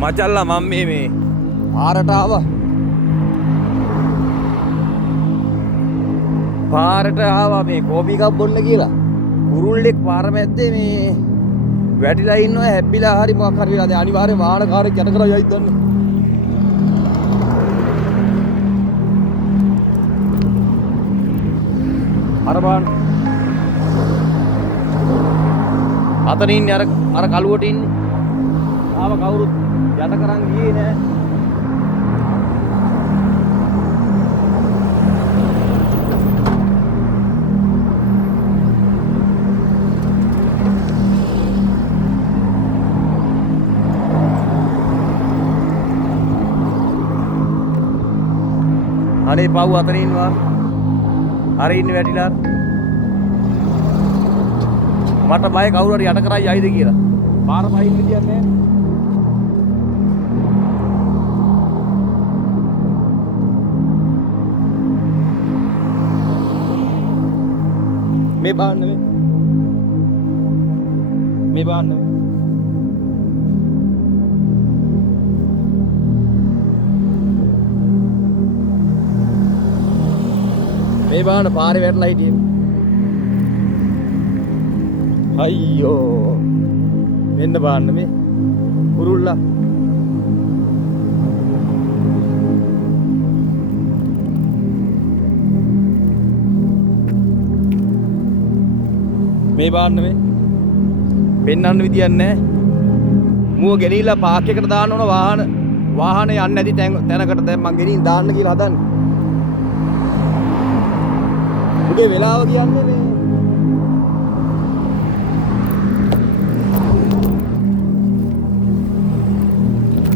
මචල්ලා මම මේ පාරට ආවා. පාරට ආවා මේ කෝපි එකක් බොන්න කියලා. කුරුල්ලෙක් පාර මැද්දේ මේ වැටිලා ඉන්නවා හැප්පිලා හරි මොකක් හරි වෙලා. දැන් අනිවාර්යෙන් වාහනකාරයෙක් යට කරලා යයිද දන්නේ. අර බලන්න. අතන ඉන්නේ අර කලුවට ඉන්නේ. ආව කවුරුත් යට කරන් ගියේ නෑ. අනේ පව් අතන ඉන්නවා. අර ඉන්නේ වැටිලා. මට බය කවුරු හරි යට කරයි යයිද කියලා. පාර පයින් විදියක් නෑ. මේ බාන්න මේ බාන්න මේ බාන්න පාරේ වැටලා හිටියේ. අයියෝ මෙන්න බාන්න මේ කුරුල්ලා. මේ බාන්න මේ පෙන්වන්න විදියක් නැහැ. මුව ගෙනිලා පාක් එකට දාන්න ඕන වාහන යන්නේ නැති තැනකට දැන් මං ගෙනින් දාන්න කියලා හදන්නේ. මුගේ වෙලාව කියන්නේ මේ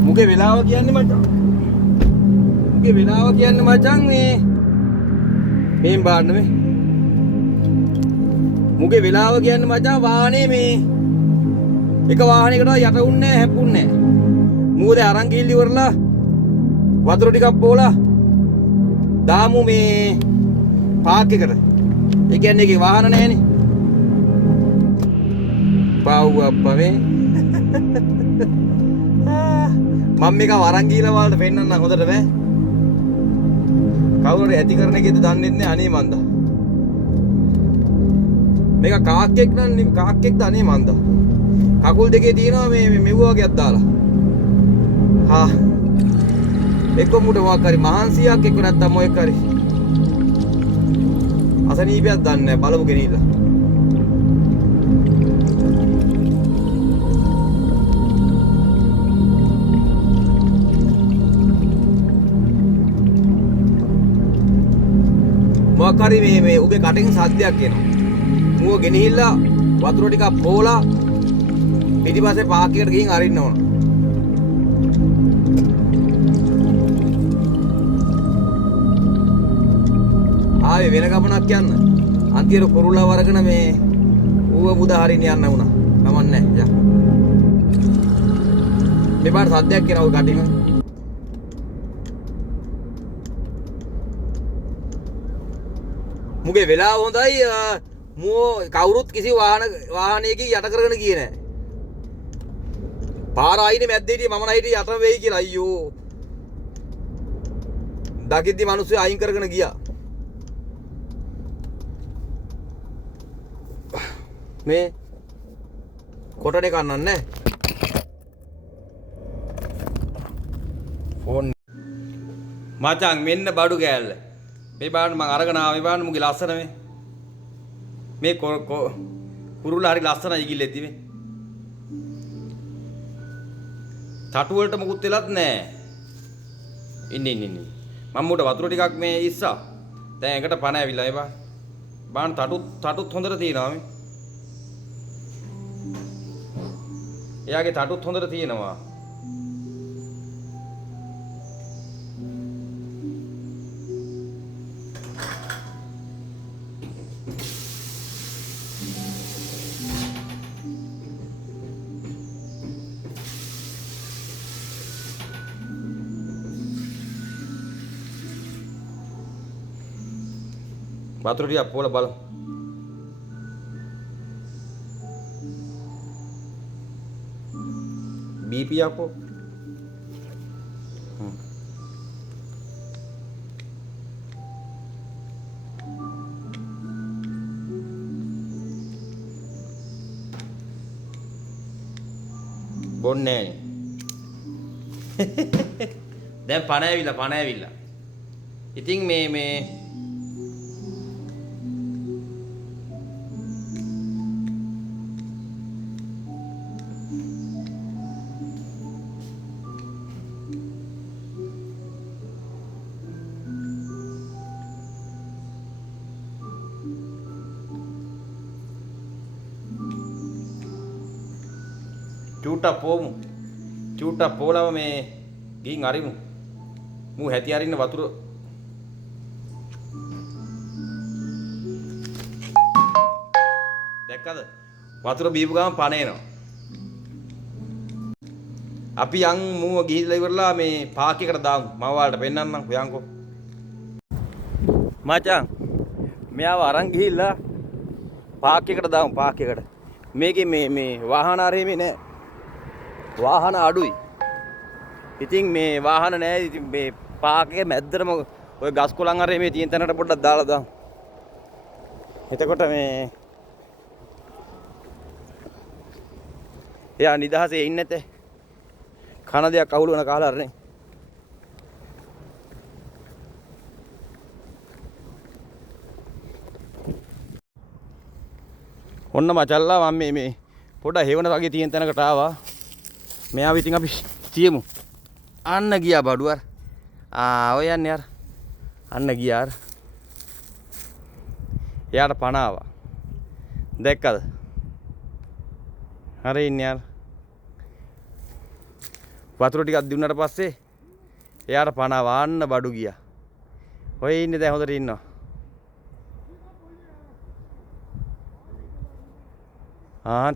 මුගේ වෙලාව කියන්නේ මචං. මුගේ වෙලාව කියන්නේ මචං මේ බාන්න මේ මුගේ වෙලාව කියන්නේ මචං වාහනේ මේ එක වාහනයකට යට උන්නේ හැප්පුන්නේ නැහැ. මූද අරන් ගිහින් ඉවරලා වතුර ටිකක් බෝලා දාමු මේ පාක් එකට. ඒ කියන්නේ ඒකේ වාහන නැහැනේ. පාව් අප්පා මේ මම මේක වරන් ගිහලා වලට පෙන්නන්න හොඳට බෑ. කවුරු හරි ඇති කරන එකද දන්නේ නැහැ. අනේ මන්දා මේක කාක්කෙක් නන්නේ කාක්කෙක්ද අනේ මන්දා. කකුල් දෙකේ තියෙනවා මේ මෙව්ව වගේක් දාලා. හා එක්ක මුඩ මොකක් හරි මහන්සියක් එක්ක නැත්තම් මොකක් හරි අසනීපයක් දන්නේ නැහැ. බලමු ගෙනිලා. මොකක් හරි මේ උගේ කටින් සද්දයක් එනවා. මුව ගෙනහිල්ලා වතුර ටිකක් පෝලා පිටිපස්සේ පාක් එකට ගිහින් අරින්න ඕන. ආවේ වෙන ගමනක් යන්න. අන්තිමට කුරුල්ලා වරගෙන මේ ඌව මුදා හරින්න යන්න වුණා. ගමන් නැහැ. යා. මේ පාර සද්දයක් එනවා උගේ කටින්. මුගේ වෙලාව හොඳයි. මෝ කවුරුත් කිසි වාහනයකින් යට කරගෙන ගියේ නැහැ. පාර ආයිනේ මැද්දේ හිටියේ මම නැහිටියේ යටම වෙයි කියලා. අයියෝ. දකිද්දි මිනිස්සු අයින් කරගෙන ගියා. මේ කොටනේ කන්නන්නේ නැහැ. ෆෝන් මචං මෙන්න බඩු කෑල්ල. මේ බලන්න මම අරගෙන ආවා. මේ බලන්න මුගේ ලස්සන මේ කුරුල්ලා හරි ලස්සනයි ඉගිල්ලෙද්දි මේ. තටු වලට මොකුත් වෙලත් නැහැ. ඉන්නේ. මම මුට වතුර ටිකක් මේ ඉස්සා. දැන් එකට පණ ඇවිල්ලා මේ බලන්න තටුත් හොඳට තියෙනවා මේ. එයාගේ තටුත් හොඳට තියෙනවා. වතුර ටිකක් පොල බලමු. BP අපෝ බොන්නේ නෑනේ. දැන් පණ ඇවිල්ලා. ඉතින් මේ චූට්ටක් පොලව මේ ගිහින් අරිමු. මූ හැටි අරින්න වතුර දැක්කද? වතුර බීපු ගමන් පණ එනවා. අපි යන් මූව ගිහිල්ලා ඉවරලා මේ පාක් එකට දාමු. මම ඔයාලට පෙන්නන්නම් යන්කෝ. මචං මෙයාව අරන් ගිහිල්ලා පාක් එකට දාමු පාක් එකට. මේකේ මේ වාහන ආරෙමේ නෑ. වාහන අඩුයි. ඉතින් මේ වාහන නෑ. ඉතින් මේ පාක් එකේ මැද්දටම ඔය ගස් කොළන් ආරෙමේ තියෙන තැනකට පොඩ්ඩක් දාලා දාමු. එතකොට මේ එයා නිදහසේ ඉන්නේ නැතේ. කන දෙයක් අහුල වෙන කාලා අරනේ. ඔන්න මචල්ලා මම මේ පොඩ හේවන වගේ තියෙන තැනකට ආවා. මෙයාව ඉතින් අපි තියමු. අන්න ගියා බඩුවර. ඔය යන්නේ යාර. අන්න ගියා යාර. එයාට පණ ආවා. දැක්කද? හරි ඉන්නේ යාර. වතුර ටිකක් දුන්නාට පස්සේ එයාට පණ ආවා. අන්න බඩු ගියා. ඔය ඉන්නේ දැන් හොඳට ඉන්නවා.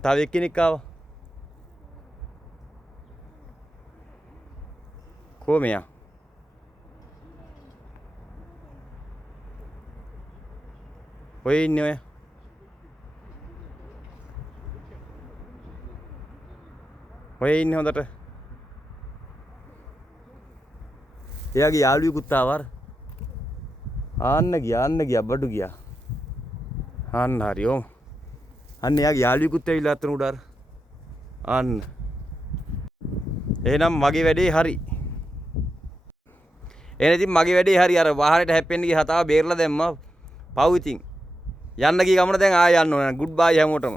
තව එක්කෙනෙක් ආවා. කොහොමයා? ඔය ඉන්නේ ඔය. ඔය ඉන්නේ හොඳට. එයාගේ යාළුවෙකුත් ආවා. ආන්න ගියා බඩු ගියා. ආන්න හරි ඕ. අන්න එයාගේ යාළුවෙකුත් ඇවිල්ලා අතන උඩ අර. අන්න. එහෙනම් මගේ වැඩේ හරි. එහෙනම් ඉතින් මගේ වැඩේ හරි. අර වාහනේට හැප්පෙන්න ගිය හතාව බේරලා දැම්මා. පව් ඉතින්. යන්න ගිය ගමන දැන් ආය යන්න ඕන. ගුඩ් බයි හැමෝටම.